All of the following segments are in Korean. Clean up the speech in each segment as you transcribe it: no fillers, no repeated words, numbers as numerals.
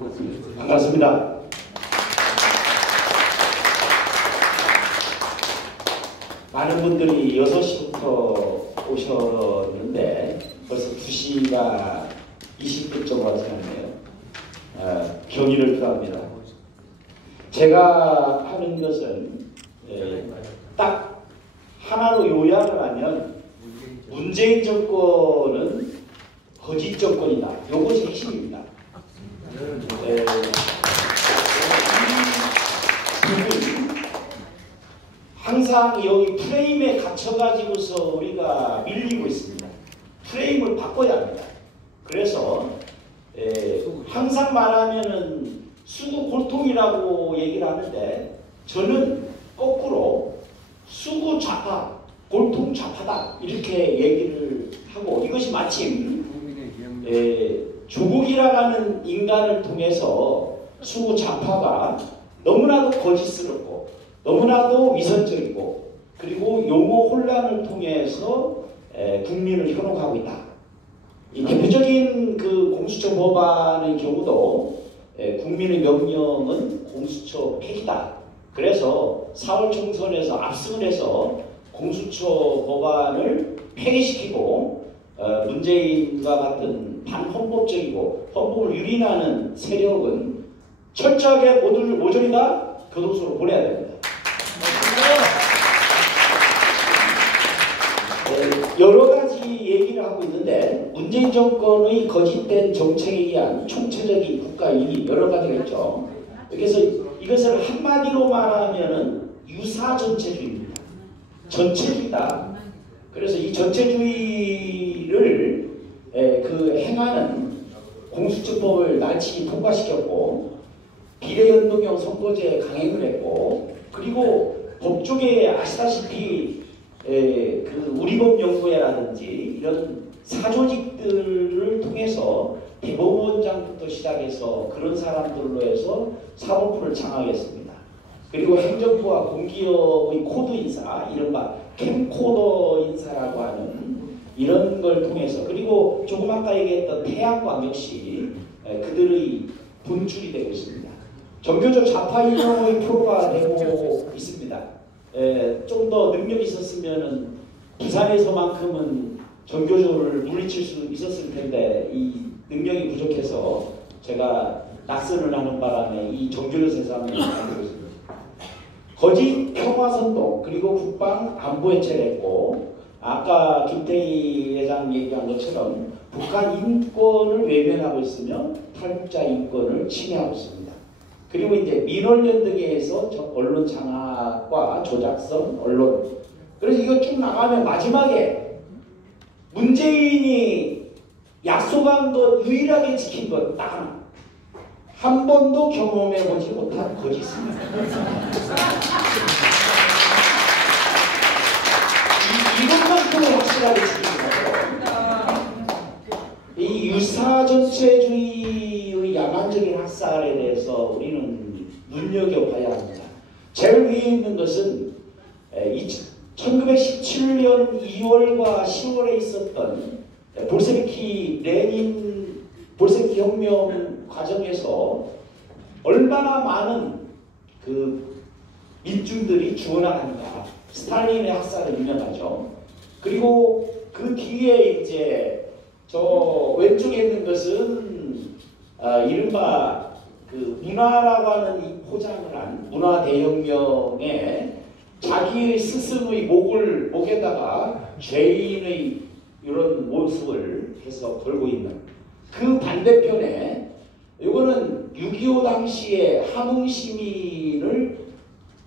반갑습니다. 많은 분들이 6시부터 오셨는데 벌써 2시가 20분 정도 지났네요. 경의를 표합니다. 제가 하는 것은 딱 하나로 요약을 하면 문재인 정권은 거짓 정권이다. 이것이 핵심입니다. 항상 여기 프레임에 갇혀가지고서 우리가 밀리고 있습니다. 프레임을 바꿔야 합니다. 그래서 항상 말하면은 수구 골통이라고 얘기를 하는데 저는 거꾸로 수구 좌파, 골통 좌파다 이렇게 얘기를 하고 이것이 마침 조국이라는 인간을 통해서 수구 좌파가 너무나도 거짓스럽고 너무나도 위선적이고 그리고 용어 혼란을 통해서 국민을 현혹하고 있다. 이 대표적인 그 공수처 법안의 경우도 국민의 명령은 공수처 폐기다. 그래서 4월 총선에서 압승을 해서 공수처 법안을 폐기시키고 문재인과 같은 반헌법적이고 헌법을 유린하는 세력은 철저하게 모조리 다 교도소로 보내야 됩니다. 여러 가지 얘기를 하고 있는데 문재인 정권의 거짓된 정책에 의한 총체적인 국가 이익 여러 가지가 있죠. 그래서 이것을 한마디로 말하면은 유사 전체주의입니다. 전체주의다. 그래서 이 전체주의를 행하는 공수처법을 난치히 통과시켰고 비례연동형 선거제 강행을 했고 그리고 법조계에 아시다시피 우리법연구회라든지 이런 사조직들을 통해서 대법원장부터 시작해서 그런 사람들로 해서 사법부를 장악했습니다. 그리고 행정부와 공기업의 코드 인사, 이른바 캠코더 인사라고 하는 이런 걸 통해서 그리고 조금 아까 얘기했던 태양광 역시 그들의 분출이 되고 있습니다. 정교조 좌파 인형의 표가 되고 있습니다. 좀 더 능력이 있었으면 부산에서만큼은 정교조를 물리칠 수 있었을 텐데 이 능력이 부족해서 제가 낙선을 하는 바람에 이 정교조 세상을 만들고 있습니다. 거짓 평화선동 그리고 국방 안보해체를 했고 아까 김태희 회장 얘기한 것처럼 북한 인권을 외면하고 있으며 탈북자 인권을 침해하고 있습니다. 그리고 이제 민원연대계에서 언론 장악과 조작성 언론. 그래서 이거 쭉 나가면 마지막에 문재인이 약속한 것 유일하게 지킨 것 딱 한 번도 경험해보지 못한 거짓입니다. 이것만큼은 확실하게 지킨 거죠. 이 유사전체주의의 야만적인 학살에 대해서 우리는 눈여겨봐야 합니다. 제일 위에 있는 것은 1917년 2월과 10월에 있었던 볼셰비키 혁명 과정에서 얼마나 많은 그 민중들이 죽어나가는가. 스탈린의 학살은 유명하죠. 그리고 그 뒤에 이제 저 왼쪽에 있는 것은 이른바 그 문화라고 하는 이 포장을 한 문화 대혁명에 자기의 스승의 목에다가 죄인의 이런 모습을 해서 걸고 있는 그 반대편에 이거는 6.25 당시에 함흥 시민을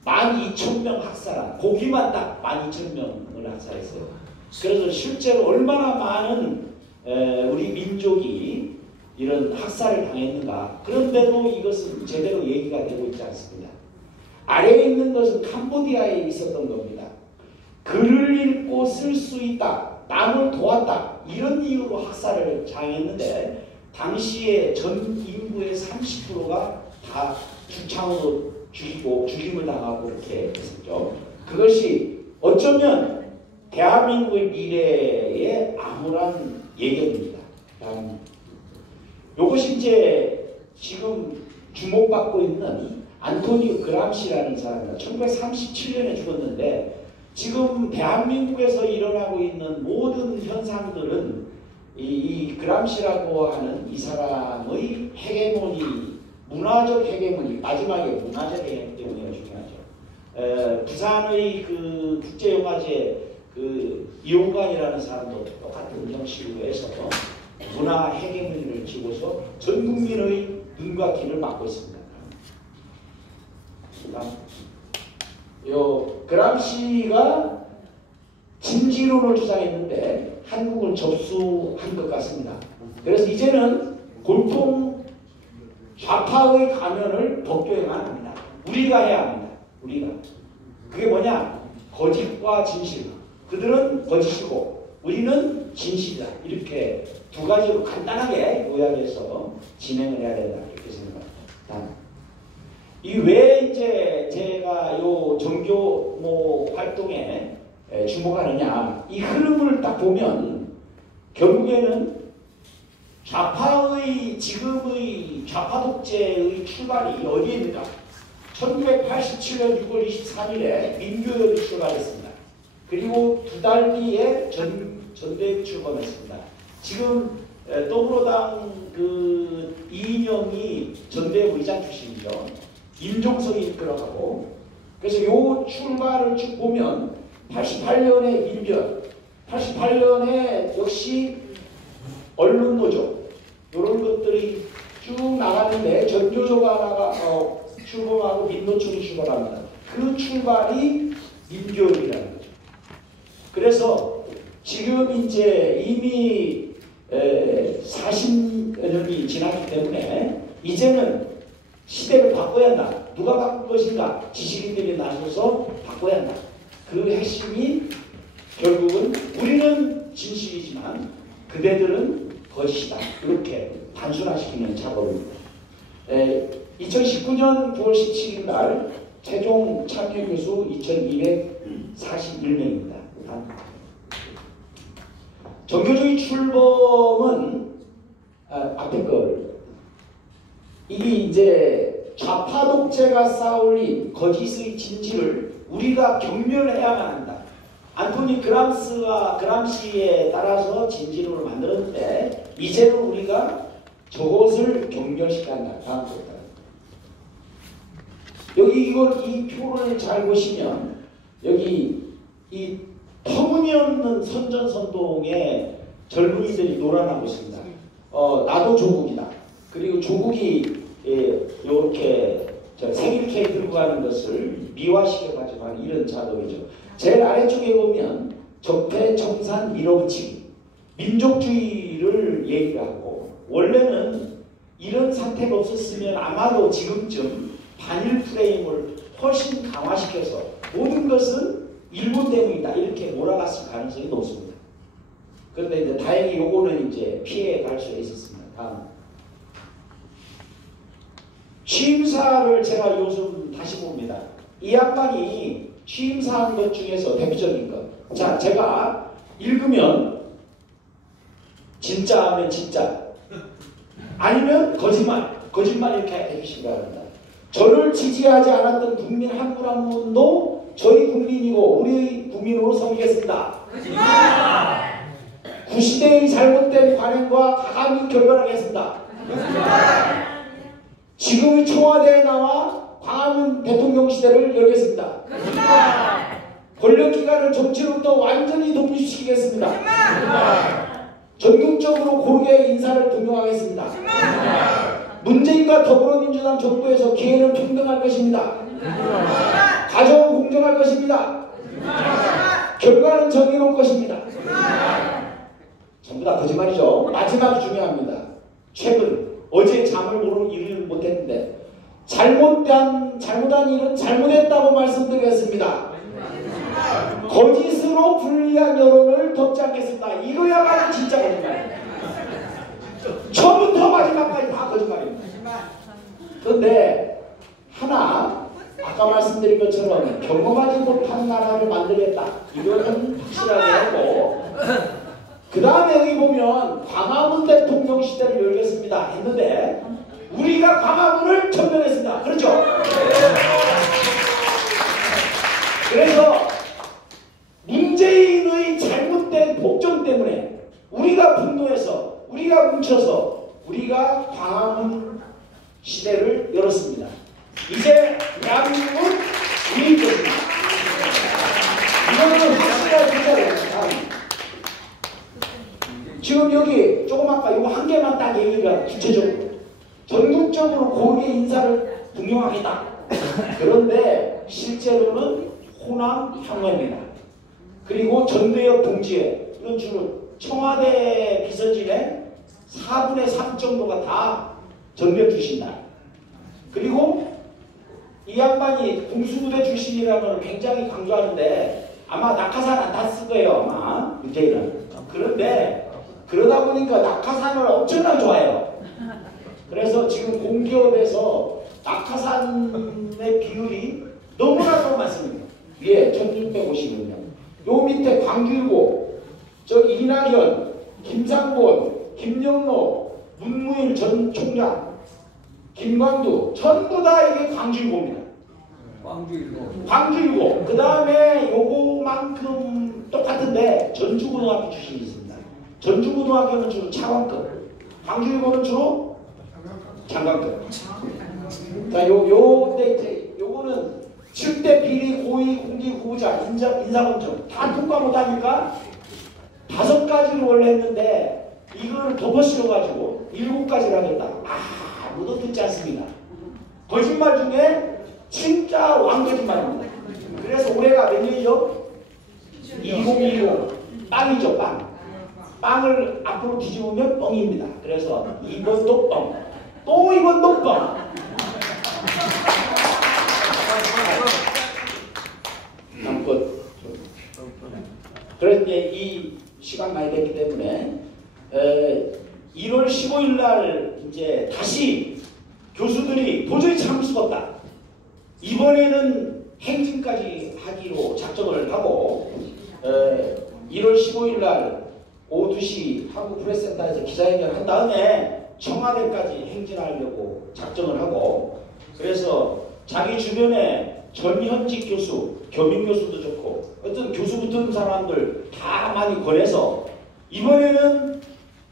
12,000명 학살한 고기만 딱 12,000명을 학살했어요. 그래서 실제로 얼마나 많은 우리 민족이 이런 학살을 당했는가. 그런데도 이것은 제대로 얘기가 되고 있지 않습니다. 아래에 있는 것은 캄보디아에 있었던 겁니다. 글을 읽고 쓸 수 있다. 남을 도왔다. 이런 이유로 학살을 당했는데 당시에 전 인구의 30%가 다 죽창으로 죽이고 죽임을 당하고 이렇게 했었죠. 그것이 어쩌면 대한민국의 미래의 암울한 예견입니다. 이것이 이제 지금 주목받고 있는 안토니오 그람시라는 사람입니다. 1937년에 죽었는데 지금 대한민국에서 일어나고 있는 모든 현상들은 이 그람시라고 하는 이 사람의 헤게모니, 문화적 헤게모니, 마지막에 문화적 헤게모니가 중요하죠. 부산의 그 국제영화제 그 이용관이라는 사람도 똑같은 형식으로 해서 문화 헤게모니를 쥐고서 전 국민의 눈과 귀를 막고 있습니다. 요 그람시가 진지론을 주장했는데 한국을 접수한 것 같습니다. 그래서 이제는 골통 좌파의 가면을 벗겨야만 합니다. 우리가 해야 합니다. 우리가. 그게 뭐냐? 거짓과 진실. 그들은 거짓이고 우리는 진실이다. 이렇게 두 가지로 간단하게 요약해서 진행을 해야 된다. 이렇게 생각합니다. 이 왜 이제 제가 요 종교 활동에 주목하느냐, 이 흐름을 딱 보면 결국에는 좌파의 지금의 좌파 독재의 출발이 어디입니까? 1987년 6월 23일에 민교협이 출발했습니다. 그리고 두 달 뒤에 전대협이 출범했습니다. 지금 더불어당 그 이인영이 전대협 의장 출신이죠. 임종석이 이끌어가고, 그래서 요 출발을 쭉 보면 88년에 민변, 88년에 역시 언론노조 이런 것들이 쭉 나갔는데 전교조가 출범하고 민노총이 출발합니다. 그 출발이 민교협이라는 거죠. 그래서 지금 이제 이미 40년이 지났기 때문에 이제는 시대를 바꿔야 한다. 누가 바꿀 것인가? 지식인들이 나서서 바꿔야 한다. 그 핵심이 결국은 우리는 진실이지만 그대들은 거짓이다. 이렇게 단순화시키는 작업입니다. 2019년 9월 17일 날 최종 참여 교수 2241명입니다. 종교주의 출범은 앞에 걸 이게 이제 좌파 독재가 쌓아올린 거짓의 진실을 우리가 경멸해야만 한다. 안토니 그람시에 따라서 진실을 만들었는데 이제는 우리가 저것을 경멸시켜야 한다. 다음 겁니다. 여기 이 표를 잘 보시면 여기 이 터무니없는 선전선동에 젊은이들이 놀아나고 있습니다. 나도 조국이다. 그리고 조국이 이렇게 생일 케이크 들고 가는 것을 미화시켜가지고 하는 이런 작업이죠. 제일 아래쪽에 보면 적폐청산 밀어붙이기, 민족주의를 얘기하고, 원래는 이런 사태가 없었으면 아마도 지금쯤 반일 프레임을 훨씬 강화시켜서 모든 것은 일본 때문이다 이렇게 몰아갔을 가능성이 높습니다. 그런데 이제 다행히 요거는 이제 피해 갈 수 있었습니다. 다음. 취임사를 제가 요즘 다시 봅니다. 이 양반이 취임사한 것 중에서 대표적인 것. 자, 제가 읽으면 진짜 하면 진짜, 아니면 거짓말 이렇게 해주시기 바랍니다. 저를 지지하지 않았던 국민 한 분 한 분도 저희 국민이고 우리 국민으로 섬기겠습니다. 거짓말! 구시대의 잘못된 관행과 가감히 결별하겠습니다. 거짓말! 지금의 청와대에 나와 광화문 대통령 시대를 열겠습니다. 권력기관을 정치로부터 완전히 독립시키겠습니다. 전국적으로 고르게 인사를 등용하겠습니다. 문재인과 더불어민주당 정부에서 기회는 평등할 것입니다. 가정은 공정할 것입니다. 결과는 정의로울 것입니다. 전부 다 거짓말이죠. 마지막이 중요합니다. 최근 어제 잠을 이루지 못했는데 잘못한 일은 잘못했다고 말씀드리겠습니다. 거짓으로 불리한 여론을 덮지 않겠습니다. 이거야말로 진짜 거짓말입니다. 처음부터 마지막까지 다 거짓말입니다. 그런데 하나 아까 말씀드린 것처럼 경험하지 못한 나라를 만들겠다. 이거는 확실하게 하고, 그 다음에 여기 보면 광화문 대통령 시대를 열겠습니다 했는데 우리가 우리가 광화문 시대를 열었습니다. 이제 대한민국은 우리 것입니다. 이거는 확실하게 진짜로 지금 여기 조금 아까 이거 한 개만 딱 얘기가 구체적으로 전국적으로 고위의 인사를 등용하겠다. 그런데 실제로는 호남 혁명입니다. 그리고 전대협 동지회 이건 주로 청와대 비서진의 4분의 3 정도가 다 전대협 출신이다. 그리고 이 양반이 공수부대 출신이라는 걸 굉장히 강조하는데 아마 낙하산 안 탔을 거예요. 아마 문재인은. 그런데 그러다 보니까 낙하산을 엄청나게 좋아해요. 그래서 지금 공기업에서 낙하산의 비율이 너무나도 많습니다. 위에 1650명. 요 밑에 광길고, 저기 이낙연, 김상곤, 김영로, 문무일 전 총장, 김광두 전부 다 이게 광주일고입니다. 광주일고. 그 다음에 요거만큼 똑같은데 전주고등학교 출신이 있습니다. 전주고등학교는 주로 차관급, 광주일고는 주로 장관급. 자, 요 데이트, 요거는 7대 비리 고위 공기 후보자 인사검증 다 통과 못하니까 5가지를 원래 했는데 이걸 덮어씌워가지고 7가지를 하겠다. 아무도 듣지 않습니다. 거짓말 중에 진짜 왕거짓말입니다. 그래서 올해가 몇 년이죠? 2020 빵이죠. 빵을 앞으로 뒤집으면 뻥입니다. 그래서 이번도 뻥, 또 이번도 뻥. 그래서 이제 이 시간 많이 됐기 때문에 1월 15일 날 이제 다시 교수들이 도저히 참을 수가 없다. 이번에는 행진까지 하기로 작정을 하고 1월 15일 날 오후 2시 한국프레스센터에서 기자회견을 한 다음에 청와대까지 행진하려고 작정을 하고 그래서 자기 주변에 전현직 교수, 겸임 교수도 좋고 어떤 교수 붙은 사람들 다 많이 권해서 이번에는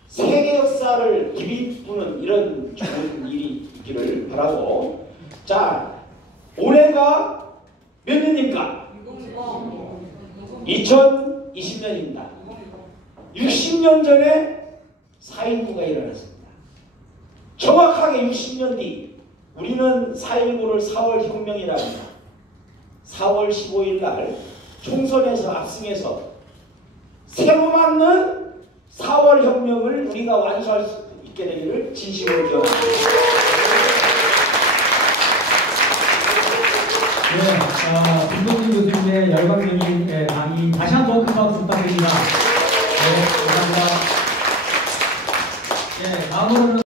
세계 역사를 뒤집는 이런 좋은 일이 있기를 바라고 자 올해가 몇 년입니까? 2020년입니다. 60년 전에 4.19가 일어났습니다. 정확하게 60년 뒤 우리는 4.19를 4월 혁명이라 합니다. 4월 15일 날 총선에서 압승해서 새로 맞는 4월 혁명을 우리가 완수할 수 있게 되기를 진심으로 기원합니다. 네, 김동준 교수님의 열광적인 강의 다시 한번 큰 박수 부탁드립니다. 네, 감사합니다. 네, 다음으로는